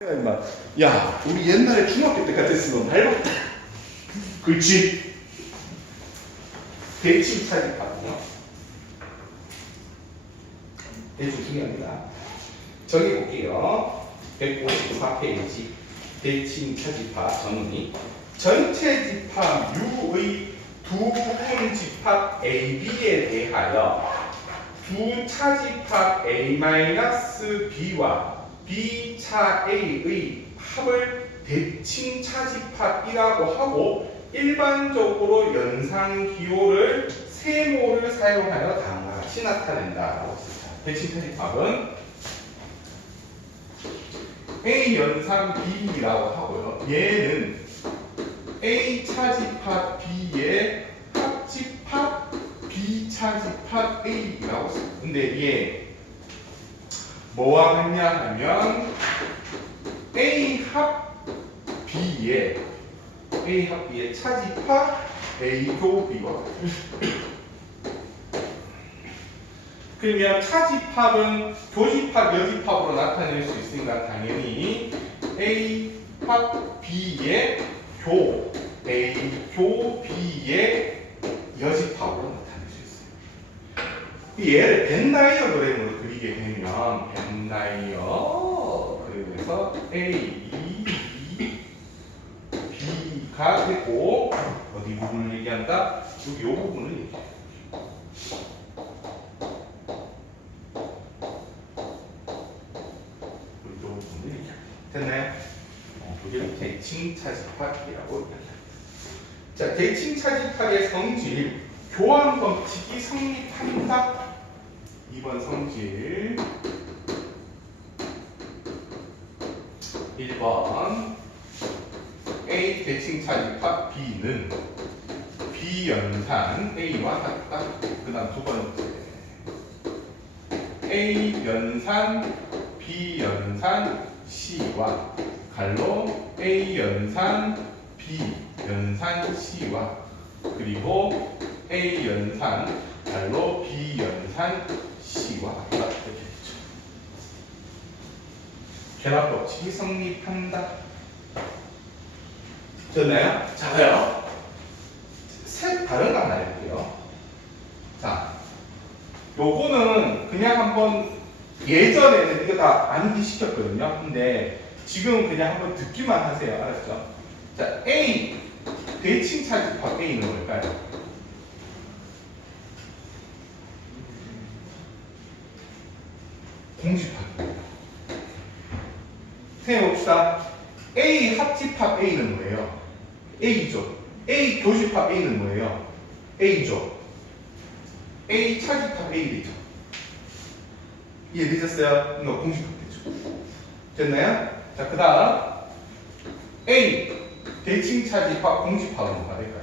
임마. 야, 우리 옛날에 중학교 때 같았으면 밟았다. 그렇지? 대칭 차집합이요. 대충 중요합니다. 저기 볼게요. 154페이지 대칭 차집합 정의. 전체 집합 U의 두 부분 집합 AB에 대하여 두 차집합 A-B와 B차 A의 합을 대칭 차집합이라고 하고 일반적으로 연산 기호를 세모를 사용하여 다음과 같이 나타낸다라고 했습니다. 대칭 차집합은 A 연산 B라고 하고요. 얘는 A 차집합 B의 합집합 B 차집합 A라고 했습니다. 근데 얘 뭐와 같냐 하면 A 합 B의 차집합 A교 B와 같아요. 그러면 차집합은 교집합, 여집합으로 나타낼 수 있으니까 당연히 A 합 B의 교 A교 B의 여집합으로 나타낼 수 있어요. 얘를 벤다이어 그램으로 그리게 되면 벤다이어 그래서 A, B, B가 되고 어디 부분을 얘기한다? 여기 요 부분을 얘기해요. 됐나요? 그게 대칭 차집합이라고 이야기합니다. 자, 대칭 차집합의 성질, 교환 법칙이 성립한다. 2번 성질. 1번 A 대칭 차집합 B는 B 연산 A와 같다. 그 다음 두 번째 A 연산 B 연산 C와 갈로 A 연산 B 연산 C와 그리고 A 연산 갈로 B 연산 C와 같다. 이렇게 되죠. 결합 법칙이 성립한다. 됐나요? 자요. 셋 다른 거 하나 해볼게요. 자, 요거는 그냥 한번 예전에는 이거 다 암기 시켰거든요. 근데 지금은 그냥 한번 듣기만 하세요. 알았죠? 자, A 대칭 차집합 A는 뭘까요? 공집합입니다. 생각해봅시다. A 합집합 A는 뭐예요? A죠. A 교집합 A는 뭐예요? A죠. A 차집합 A죠. 이해되셨어요? 이거 공집합 되죠. 됐나요? 자, 그 다음 A 대칭 차집합 공집합은 뭐가 될까요?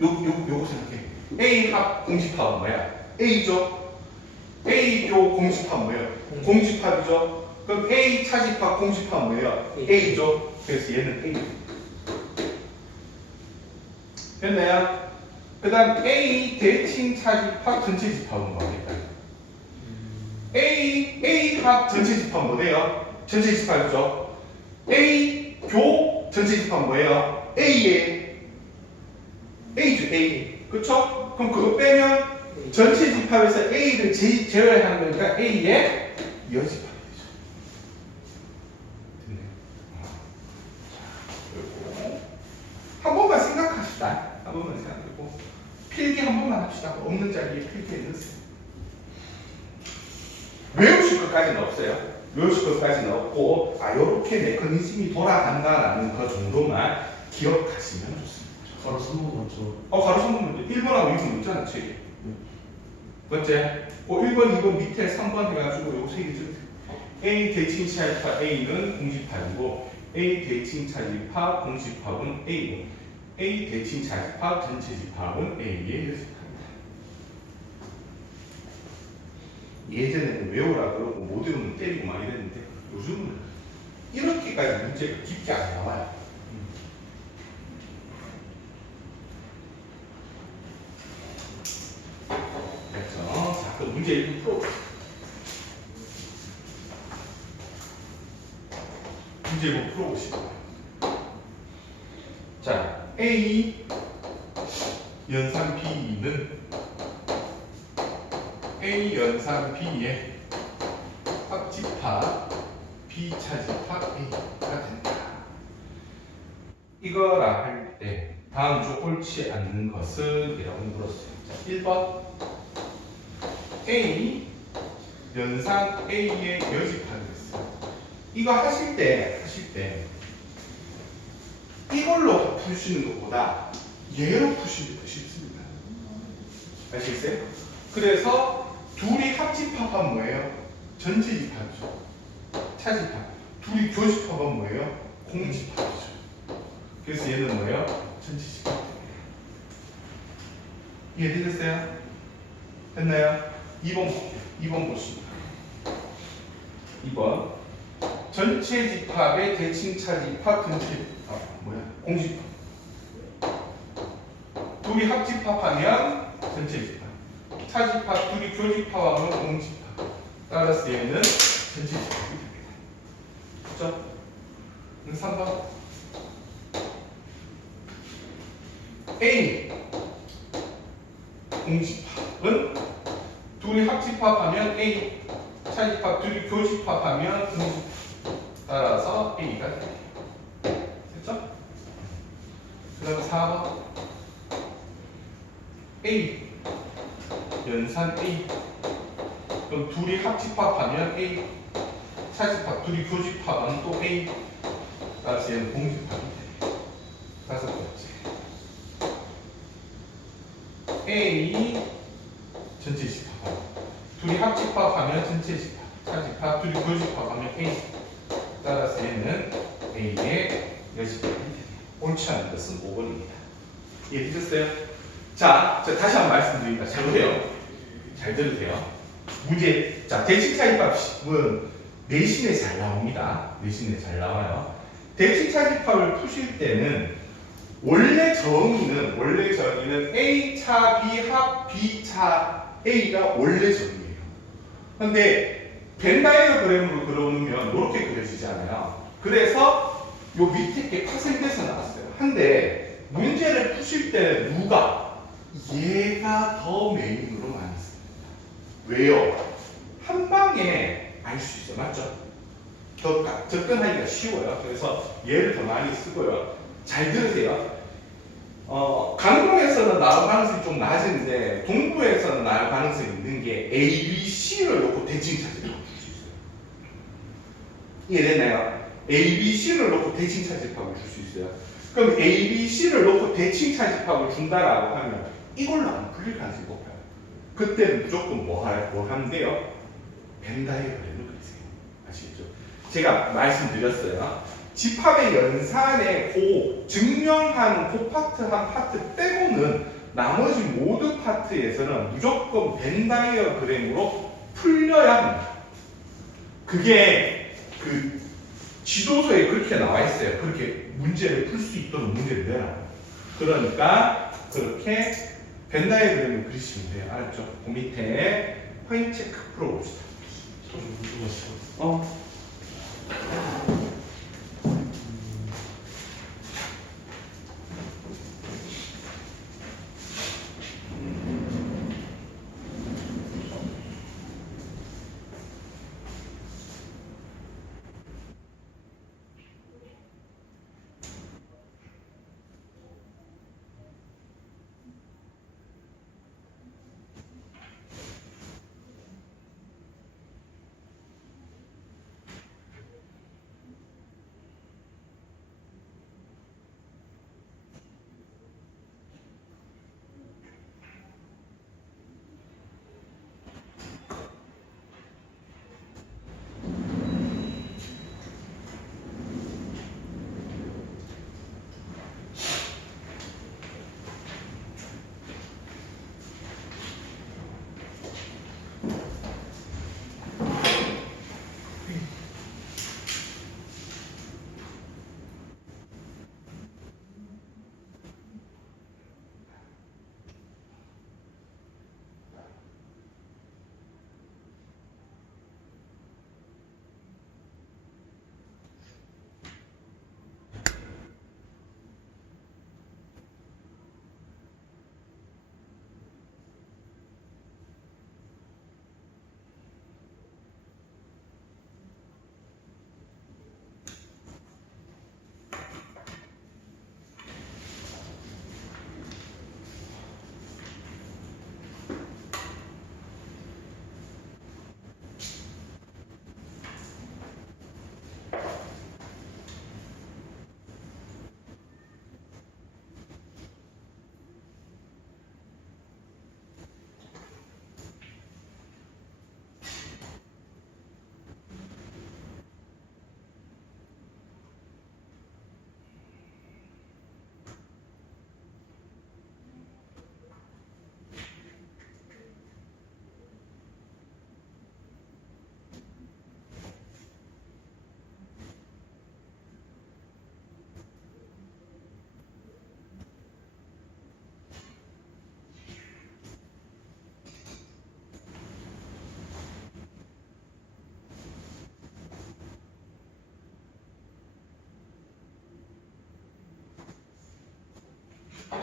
요거 생각해. A 합 공집합은 뭐야? A죠. A교 공집합 뭐예요? 공집합이죠. 그럼 A 차집합 공집합 뭐예요? A죠. 그래서 얘는 A. 됐나요? 그 다음 A 대칭 차집합 전체 집합은 뭐가 될까요? A 합 전체 집합 뭐예요? 전체 집합이죠. A 교 전체 집합 뭐예요? A죠. A. 그쵸? 그럼 그거 빼면 전체 집합에서 A를 제외하는 거니까 A의 여집합이 되죠. 됐네요. 한 번만 생각합시다. 한 번만 생각하고 필기 한 번만 합시다. 없는 자리에 필기해 넣으세요. 외우실 것까지는 없어요. 외우실 것까지는 없고 요렇게 메커니즘이 돌아간다라는 그 정도만 기억하시면 좋습니다. 바로 3번 맞죠? 바로 3번 문제. 1번하고 2번 있잖아, 책에. 번째, 1번, 2번 밑에 3번 해가지고 요거 세 개 주세요. A 대칭 차집합 A는 공집합이고 A 대칭 차집합 공집합은 A고 A 대칭 차집합 전체 집합은 A의 여집합입니다. 예전에는 외우라 그러고 못 외우면 때리고 막 이랬는데 요즘은 이렇게까지 문제가 깊게 안 나와요. 그래서 자, 그 문제 1번 풀어보세요. 문제 풀어보시죠. 자, A 연산 B는 A 연산 B의 합집합 B 차집합 A가 된다. 이거라 할 때 다음 중 옳지 않는 것은 이라고 물었어요. 자, 1번 A 연산 A의 여집합이 됐어요. 이거 하실 때 이걸로 푸시는 것보다 얘로 푸시는 게 더 쉽습니다. 아시겠어요? 그래서 둘이 합집합은 뭐예요? 전체 집합이죠. 차집합. 둘이 교집합은 뭐예요? 공집합이죠. 그래서 얘는 뭐예요? 전체 집합. 이해되셨어요? 됐나요? 2번 볼게요. 2번 보시면 2번 전체 집합의 대칭차 집합, 전체 공집합. 둘이 합집합하면 전체 집합. 차집합, 둘이 교집합하면 공집합. 따라서 얘는 전체 집합이 됩니다. 그렇죠? 3번 A 공집합은 둘이 합집합하면 A, 차집합, 둘이 교집합하면 공집합. 따라서 A가 됩니다. 됐죠? 그 다음 4번 A 연산 A. 그럼 둘이 합집합하면 A, 차집합, 둘이 교집합하면 또 A. 따라서 얘는 공집합이 됩니다. 다섯 번째 A 전체 집합. 둘이 합집합하면 전체 집합, 차집합, 둘이 교집합하면 A. 따라서 얘는 A의 여집합이 됩니다. 옳지 않은 것은 5번입니다. 이해되셨어요? 자, 다시 한번 말씀드립니다. 잘 보세요. 잘 들으세요. 문제, 자, 대칭차집합은 내신에 잘 나옵니다. 내신에 잘 나와요. 대칭차집합을 푸실 때는 원래 정의는 A 차 B 합 B 차 A가 원래 정의예요. 근데 벤 다이어그램으로 그려놓으면 이렇게 그려지잖아요. 그래서 요 밑에 게 파생돼서 나왔어요. 한데 문제를 푸실 때 누가 얘가 더 메인으로 많이 씁니다. 왜요? 한 방에 알 수 있어요. 맞죠? 더 접근하기가 쉬워요. 그래서 얘를 더 많이 쓰고요. 잘 들으세요. 강동에서는 나올 가능성이 좀 낮은데 동부에서는 나올 가능성이 있는 게 A, B, C를 놓고 대칭차집합을 줄 수 있어요. 이해됐나요? A, B, C를 놓고 대칭차집합을 줄 수 있어요. 그럼 A, B, C를 놓고 대칭차집합을 준다라고 하면 이걸로 안 풀릴 가능성이 높아요. 그때는 무조건 뭐 하는데요? 벤 다이어그램을 그리세요. 아시겠죠? 제가 말씀드렸어요. 집합의 연산의 증명한 그 파트 한 파트 빼고는 나머지 모든 파트에서는 무조건 벤 다이어그램으로 풀려야 합니다. 그게 그 지도서에 그렇게 나와 있어요. 그렇게 문제를 풀 수 있도록 문제를 내라고. 그러니까 그렇게 벤 다이어그램을 그리시면 돼요. 알았죠? 그 밑에 포인트 체크 풀어봅시다.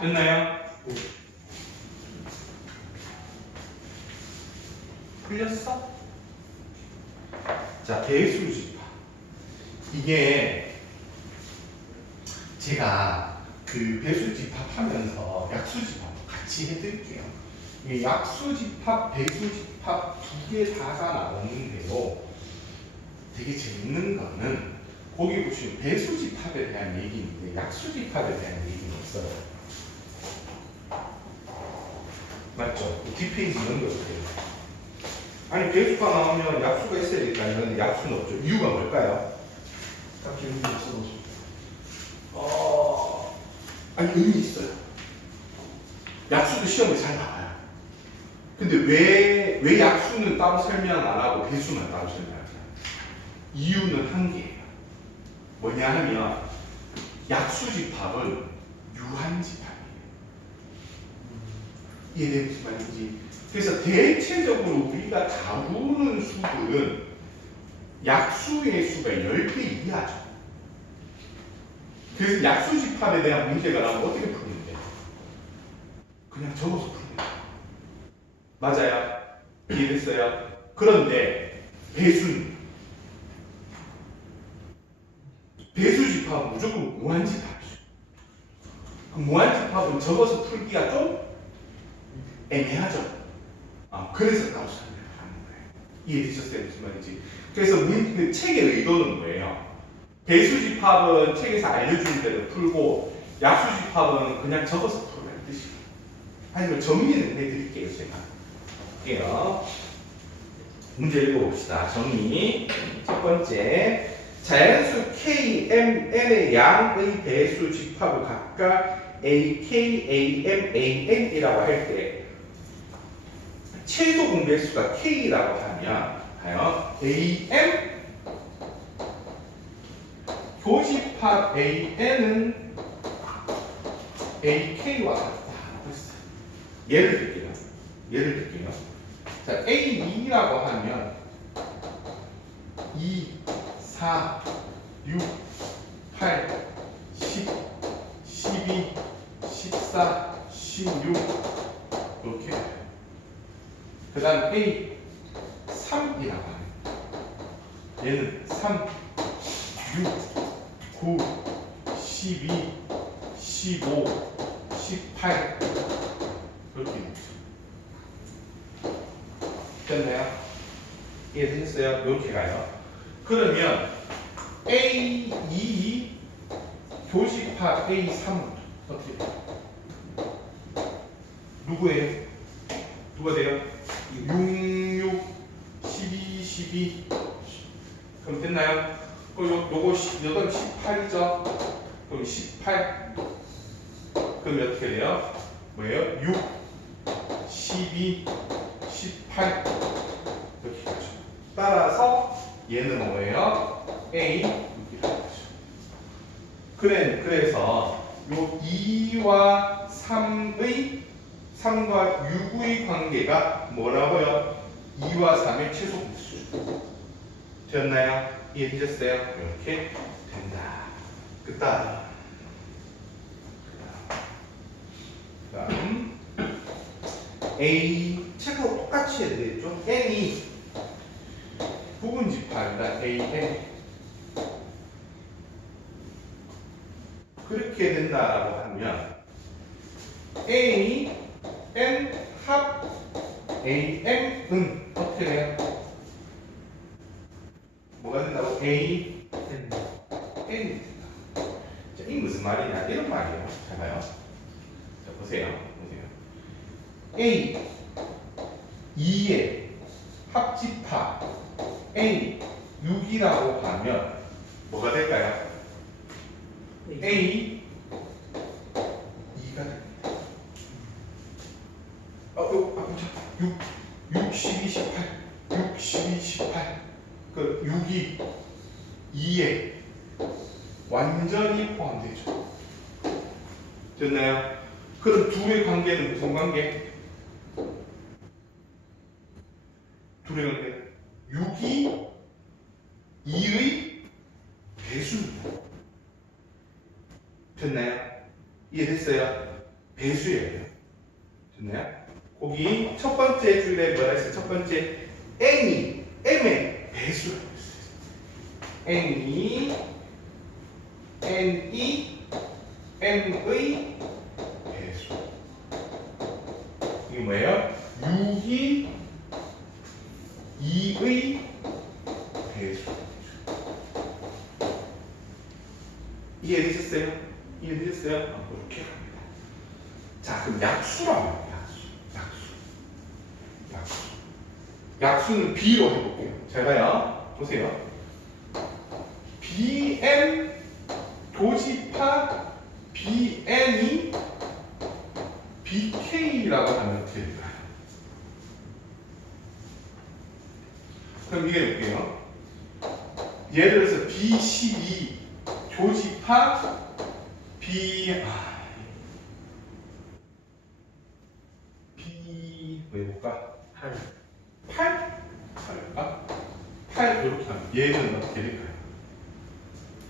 됐나요? 풀렸어? 자, 배수집합. 이게 제가 그 배수집합 하면서 약수집합 같이 해드릴게요. 이게 약수집합, 배수집합 두 개 다가 나오는데요. 되게 재밌는 거는 거기 보시면 배수집합에 대한 얘기인데 약수집합에 대한 얘기는 없어요. 맞죠? 뒷페이지 넘겨주세요. 아니 배수가 나오면 약수가 있어야 될 거 아니에요. 근데 약수는 없죠. 이유가 뭘까요? 딱히 의미 없어서. 아니 의미 있어요. 약수도 시험에 잘 나와요. 근데 왜 약수는 따로 설명 안 하고 배수만 따로 설명하냐? 이유는 한 개예요. 뭐냐 하면 약수집합은 유한집합이에요. 이해되는 무슨 말인지? 그래서 대체적으로 우리가 다루는 수들은 약수의 수가 10배 이하죠. 그래서 약수집합에 대한 문제가 나오면 어떻게 푸는 돼요? 그냥 적어서 푸는 돼요. 맞아요? 이해됐어요? 그런데 배수집합은 무조건 무한집합이죠. 그 무한집합은 적어서 풀기가 좀 애매하죠. 그래서 따로 설명을 하는 거예요. 이해되셨어요? 무슨 말인지? 그래서 그 책의 의도는 뭐예요? 배수집합은 책에서 알려주는 대로 풀고 약수집합은 그냥 적어서 풀라는 뜻이에요. 하지만 정리는 해드릴게요. 제가 할게요. 문제 읽어봅시다. 정리. 첫 번째, 자연수 K, M, N의 양의 배수 집합을 각각 A, K, A, M, A, N이라고 할 때 최소 공배수가 K라고 하면 A, M 교집합 A, N은 A, K와 같다. 예를 들게요. 자, A, 2라고 하면 2, 4, 6, 8, 10, 12, 14, 16 이렇게. 그 다음 A 3이라고 하면 얘는 3, 6, 9, 12, 15, 18 이렇게 됐나요? 이해되셨어요? 이렇게 가요. 그러면 A2 교집합 A3은 어떻게 돼요? 누구예요? 누가 돼요? 6, 6, 12, 12 그럼 됐나요? 요거 18이죠? 그럼 18 그럼 어떻게 돼요? 뭐예요? 6, 12, 18 이렇게 가죠. 따라서 얘는 뭐예요? A 6이라고 하죠. 그래서 요 2와 3과 6의 관계가 뭐라고요? 2와 3의 최소 공수. 되었나요? 이해되셨어요? 이렇게 된다. 그 다음 A 책하고 똑같이 해야 되겠죠? N이 부분집합이다. A, N 그렇게 된다라고 하면 A, N 합 A, M은 어떻게 돼요? 뭐가 된다고? A, N, N이 된다. 자, 이 무슨 말이냐? 이런 말이에요. 잘 봐요. 자, 보세요. A, 2의 합집합 A, 6이라고 하면 뭐가 될까요? A, 2가 됩니다. 6, 12, 18 6, 12, 18 그 6이 2에 완전히 포함되죠. 됐나요? 그럼 둘의 관계는 무슨 관계? 둘의 관계 6이 2의 배수입니다. 됐나요? 이해됐어요? 배수예요. 됐나요? 거기 첫 번째 줄에 뭐라 했어요? 첫 번째 n이 m의 배수라고 했어요. n이 m의 배수. 이게 뭐예요? 6이 2의 배수. 이해되셨어요? 이해되셨어요? 이렇게 합니다. 자, 그럼 약수라고. 약수는 B로 해볼게요. 제가요, 보세요. BM 교집합 BN이 BK라고 하면 어떻게 될까요? 그럼 이게 볼게요. 예를 들어서 B12 교집합 B 뭐 해볼까? 8? 8 이렇게 하면 얘는 어떻게 될까요?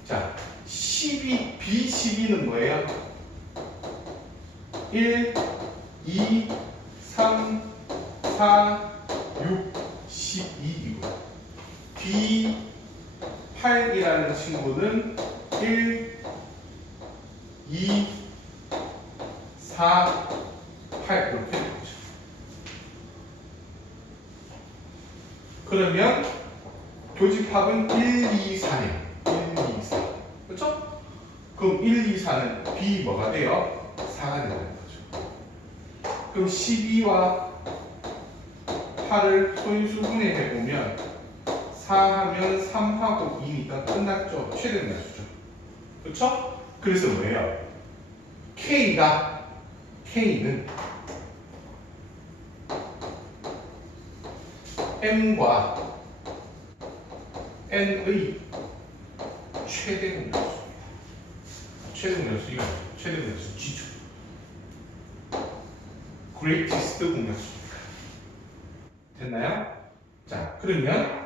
자, 12, B12는 뭐예요? 1, 2, 3, 4, 6, 12이고 B8이라는 친구는 1, 2, 4, 8 이렇게 되는 거죠. 그러면 교집합은 1, 2, 4네요. 1, 2, 4. 그렇죠? 그럼 1, 2, 4는 B 뭐가 돼요? 4가 되는 거죠. 그럼 12와 8을 소인수분해 해보면 4 하면 3하고 2니까 끝났죠. 최대값이죠. 그렇죠? 그래서 뭐예요? K는 M과 N의 최대 공약수입니다. 최대 공약수 이거 최대 공약수 G죠. greatest 공약수입니다. 됐나요? 자, 그러면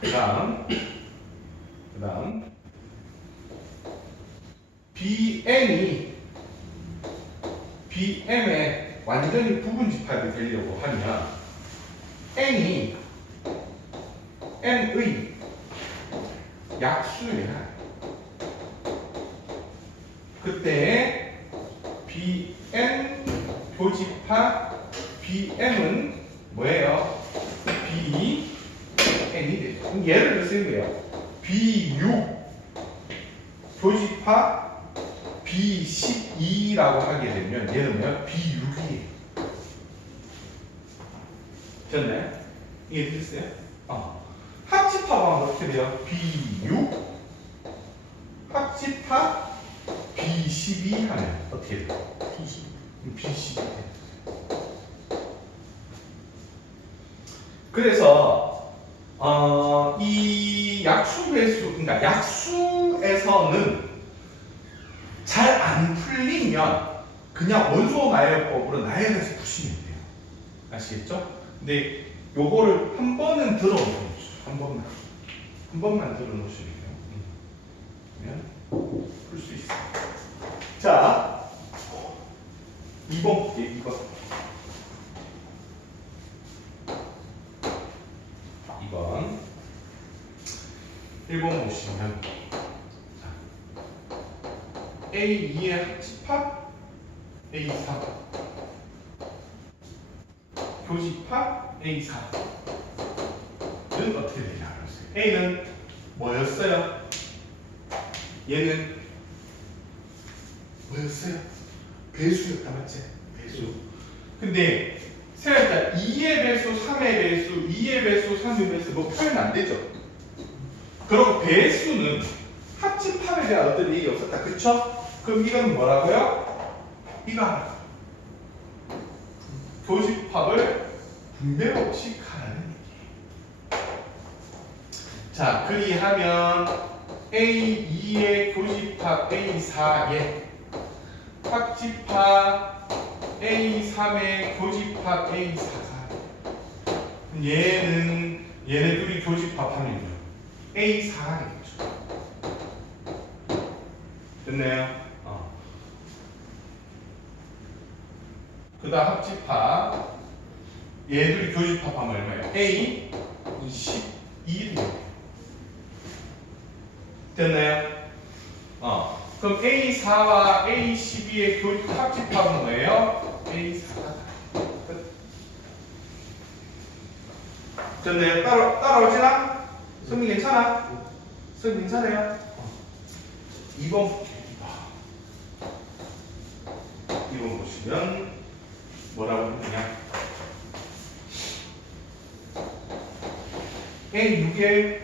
그다음 BM의 완전히 부분 집합이 되려고 하면 N이 M의 약수야. 그때 BM 교집합 BM은 뭐예요? BN이 되죠. 그럼 예를 들어서 이거예요. B6 교집합 B12라고 하게 되면 얘는 뭐야? B6이에요. 됐나요? 이해되셨어요? 합집합하면 어떻게 돼요? B6 합집합 B12 하면 어떻게 돼요? B12 그래서 이 약수 배수 그러니까 약수에서는 잘 안 풀리면 그냥 원소 나열법으로 나열해서 푸시면 돼요. 아시겠죠? 근데 요거를 한 번은 들어놓으세요. 한 번만 들어놓으시면 돼요. 그러면 풀 수 있어요. 자, 2번 볼게요. 2번 1번 보시면 A2의 합집합 A3 교집합 A4는 어떻게 되냐 그랬어요. A는 뭐였어요? 얘는 뭐였어요? 배수였다 맞지? 배수. 근데 생각해보니까 2의 배수, 3의 배수, 2의 배수, 3의 배수 뭐 표현 안 되죠? 그리고 배수는 합집합에 대한 어떤 얘기 없었다. 그쵸? 그럼 이건 뭐라고요? 이거 하나. 교집합을 분배법칙하라는 얘기예요. 자, 그리하면 A2의 교집합 A4의 합집합 A3의 교집합 A4 얘네 둘이 교집합하면 A4겠죠. 됐나요? 다 합집합. 얘들이 교집합하면 얼마예요? A 12 돼요. 됐나요? 그럼 A4와 A12의 합집합은 뭐예요? A4가 끝. 됐나요? 따라오지나? 승민 괜찮아? 승민 괜찮아요? 2번 볼게요. 2번 보시면 뭐라고 그냥 A6의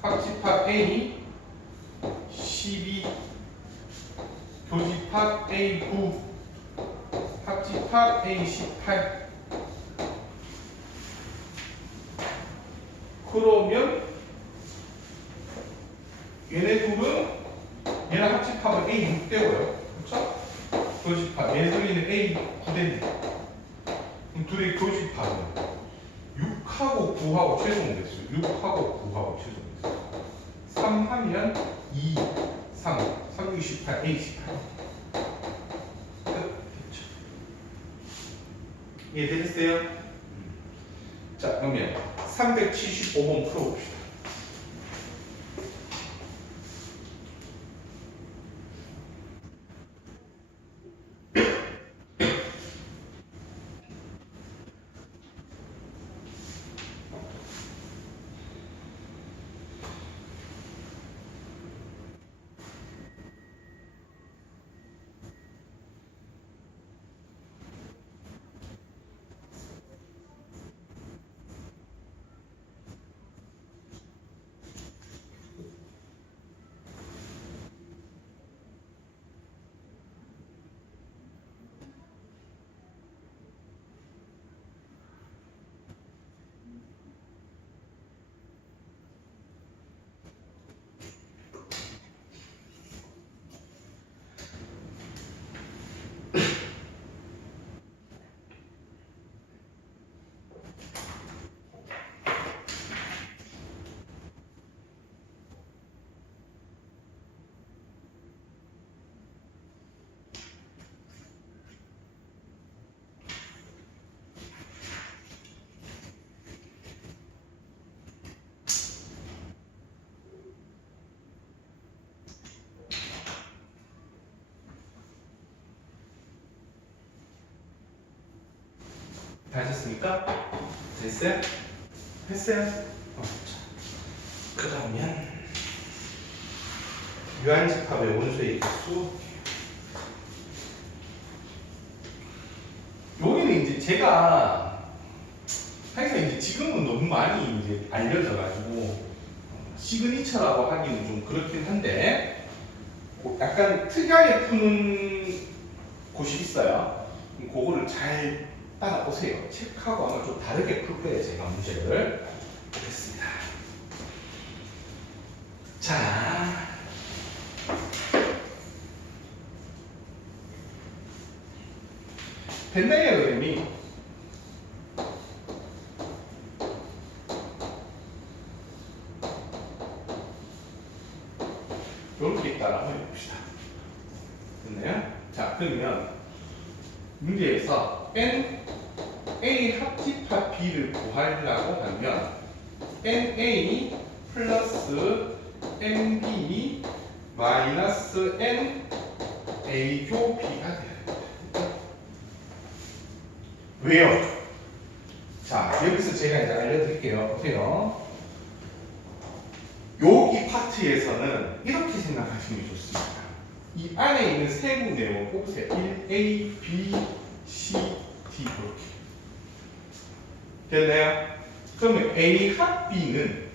합집합 A 12 교집합 A9 합집합 A18 그러면 얘네 둘은 얘네 합집합은 A6 되고요. 그렇죠? 교집합 얘네들은 A9 되네. 그럼 둘의 교집합은 6하고 9하고 최종됐어요. 6하고 9하고 최종됐어요. 3 하면 2, 3, 3, 6, 18, A 18. 끝. 됐죠. 이해되셨어요? 자, 그러면 375번 풀어봅시다. 다 하셨습니까? 됐어요? 했어요? 그러면 유한집합의 원소의 개수 여기는 이제 제가 항상 이제 지금은 너무 많이 이제 알려져가지고 시그니처라고 하기는 좀 그렇긴 한데 약간 특이하게 푸는 곳이 있어요. 그거를 잘 따라오세요. 체크하고 아마 좀 다르게 풀 거예요. 제가 문제를 보겠습니다. 자, 벤다이어 그림이 이렇게 있다라고 해봅시다. 됐나요? 자, 그러면 문제에서 A 합집합 B를 구하려고 하면 NA 플러스 NB 마이너스 NA 교 B가 돼야 됩니다. 왜요? 자, 여기서 제가 이제 알려드릴게요. 보세요. 여기 파트에서는 이렇게 생각하시는 게 좋습니다. 이 안에 있는 세부 내용 뽑으세요. 1A, B, C, D 이렇게. 됐나요? 그러면 A 합 B는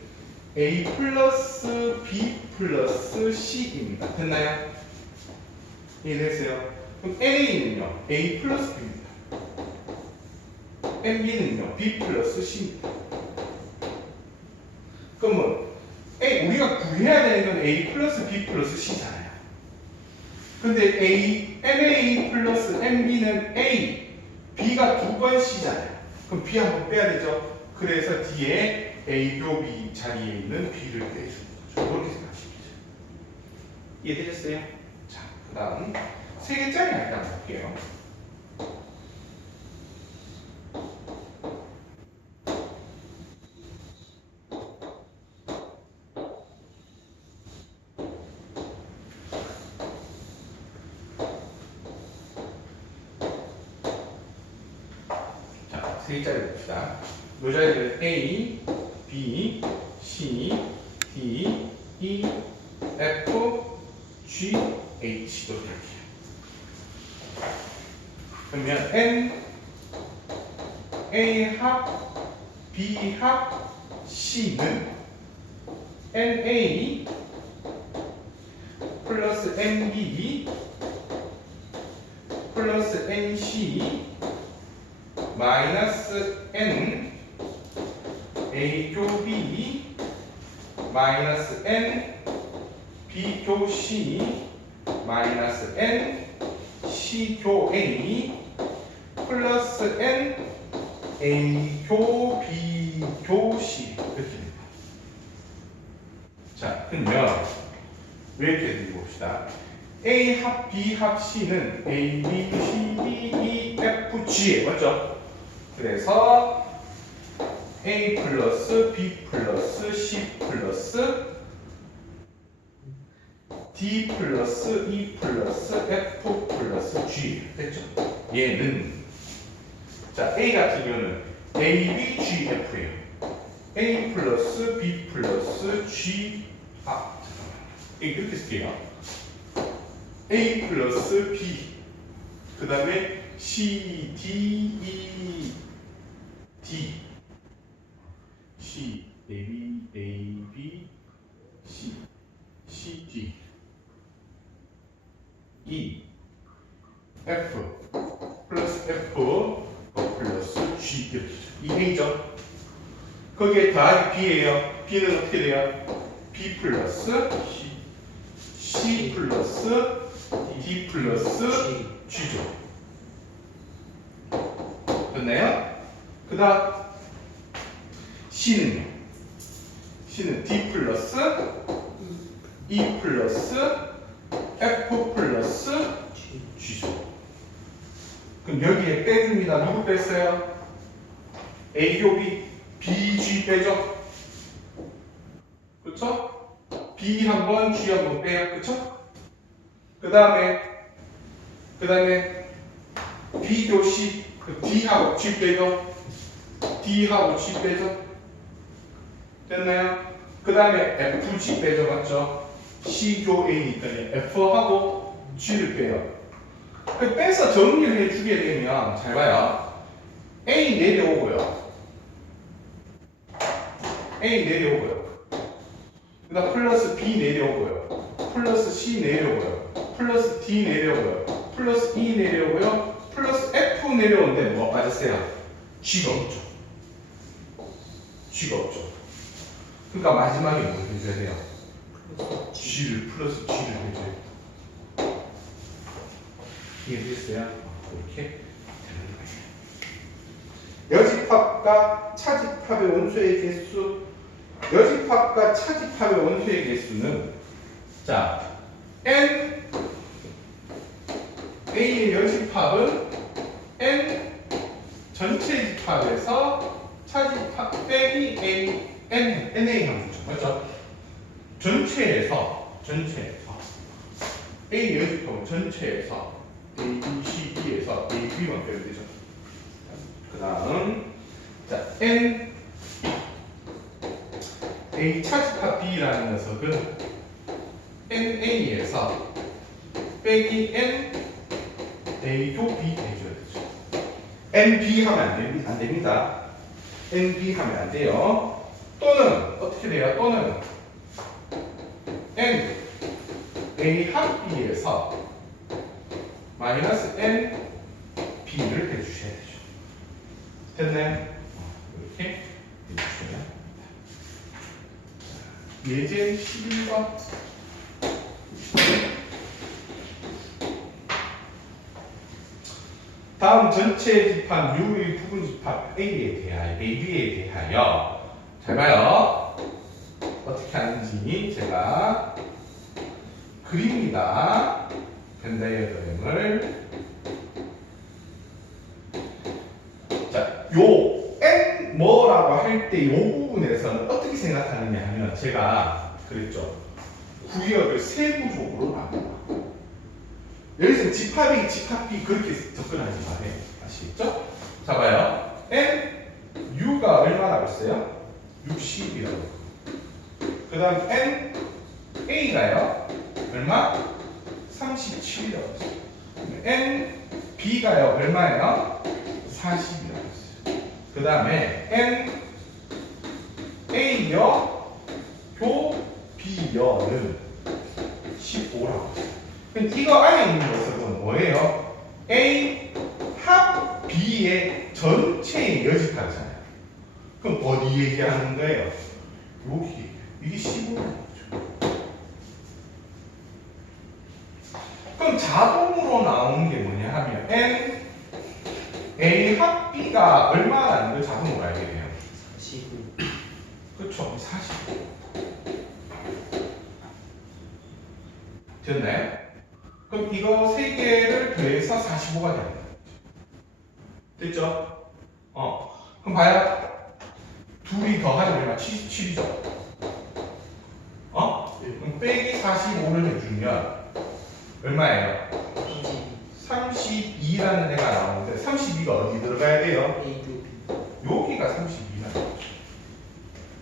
A 플러스 B 플러스 C입니다. 됐나요? 이해됐어요? 그럼 NA는요, A 플러스 B입니다. NB는요, B 플러스 C입니다. 그러면 우리가 구해야 되는 건 A 플러스 B 플러스 C잖아요. 근데 NA 플러스 NB는 A, B가 두 번 C잖아요. 그럼 B 한 번 빼야 되죠. 그래서 뒤에 A 교 B 자리에 있는 B를 빼주는 거죠. 이렇게 생각하시면 되죠. 이해되셨어요? 자, 그 다음 세 개짜리 일단 볼게요. 세 자리 봅시다. 요 자리는 A, B, C, D, E, F, G, H 이렇게 할게요. 그러면 N, A 합, B 합, C는 NA 플러스 NB 플러스 NC 마이너스 N A 교 B 마이너스 N B 교 C 마이너스 N C 교 A 플러스 N A 교 B 교 C 이렇게 됩니다. 자, 그러면 왜 이렇게 읽어봅시다. A 합 B 합 C는 A, B, C, D, E, F, G 맞죠? 그래서 A 플러스 B 플러스 C 플러스 D 플러스 E 플러스 F 플러스 G 됐죠? 얘는 자 A 같은 경우는 A, B, G, F예요. A 플러스 B 플러스 G 잠깐만 이렇게 쓸게요. A 플러스 B 그 다음에 C, D, E, D C, A, B, A, B, C, C, D E, F 플러스 F 플러스 G 이렇게 이 A죠. 거기에 더하기 B예요. B는 어떻게 돼요? B 플러스 C 플러스 D 플러스 G죠. 됐나요? 그 다음 C는 D 플러스 E 플러스 F 플러스 G죠. 그럼 여기에 빼줍니다. 누구 뺐어요? A 교 B, G 빼죠? 그쵸? B 한번, G 한번 빼요. 그쵸? 그 다음에 B 교 C D하고 G 빼죠? D하고 G 빼죠? 됐나요? 그 다음에 FG 빼죠? 맞죠? C 교 A니까 F하고 G를 빼요. 빼서 정리를 해주게 되면 잘 봐요. A 내려오고요. A 내려오고요. 그 다음 플러스 B 내려오고요. 플러스 C 내려오고요. 플러스 D 내려오고요. 플러스 E 내려오고요. 플러스 F 내려오는데 뭐가 빠졌어요? G가 없죠. G가 없죠. 그러니까 마지막에 뭐 해줘야 돼요? G를 플러스 G를 해줘요. 이해됐어요? 이렇게 되는 거예요. 여집합과 차집합의 원소의 개수, 여집합과 차집합의 원소의 개수는 자 n A의 여집합은 n 전체 집합에서 차집합 빼기 A NA 함수죠. 맞죠? 전체에서 A 여집합은 전체에서 A, B, C, D에서 A, B만 빼면 되죠. 그 다음 자 N A 차집합 B라는 녀석은 NA에서 빼기 N A도 B 해줘야 되죠. NB 하면 안 됩니다. NB 하면 안 돼요. 또는 어떻게 돼요? 또는 N A 합 B에서 마이너스 N B를 해주셔야 되죠. 됐나요? 이렇게 해주셔야 합니다. 예제 11번 다음 전체 집합 U의 부분 집합 A에 대하여 AB에 대하여 잘 봐요. 어떻게 하는지 제가 그립니다. 벤다이어그램을 자, 요 N 뭐라고 할 때 요 부분에서는 어떻게 생각하느냐 하면 제가 그랬죠. 구역을 세부적으로 나눈다. 여기서 집합 A, 집합 B 그렇게 접근하지 마세요. 아시겠죠? 자 봐요. n u가 얼마나 있어요? 60이라고. 그 다음 n a가요? 얼마? 37이라고 했어요. n b가요? 얼마예요? 40이라고 했어요. 그 다음에 n a여 교 b여는 15라고 했어요. 그럼 이거 안에 있는 녀석은 뭐예요? a 합 b의 전체의 여직하잖아요. 그럼 어디 얘기하는 거예요? 여기. 이게 15라는 거죠. 그럼 자동으로 나오는 게 뭐냐 하면 n a 합 b가 얼마라는 걸 자동으로 알게 돼요. 45. 그렇죠. 45. 됐나요? 그럼 이거 3개를 더해서 45가 됩니다. 됐죠? 그럼 봐요. 둘이 더하면 얼마? 77이죠? 그럼 빼기 45를 해주면 얼마예요? 32라는 애가 나오는데 32가 어디 들어가야 돼요? A 교 B. 여기가 32라는 거죠.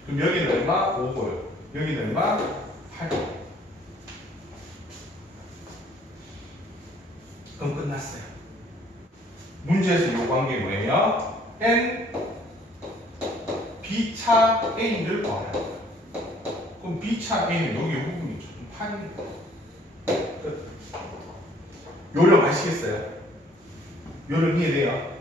그럼 여기는 얼마? 5고요. 여기는 얼마? 8고. 그럼 끝났어요. 문제에서 요구한 게 뭐예요? n b차 a를 구하라. 그럼 b차 a는 여기 이 부분이죠. 8입니다. 끝. 요령 아시겠어요? 요령 이해돼요?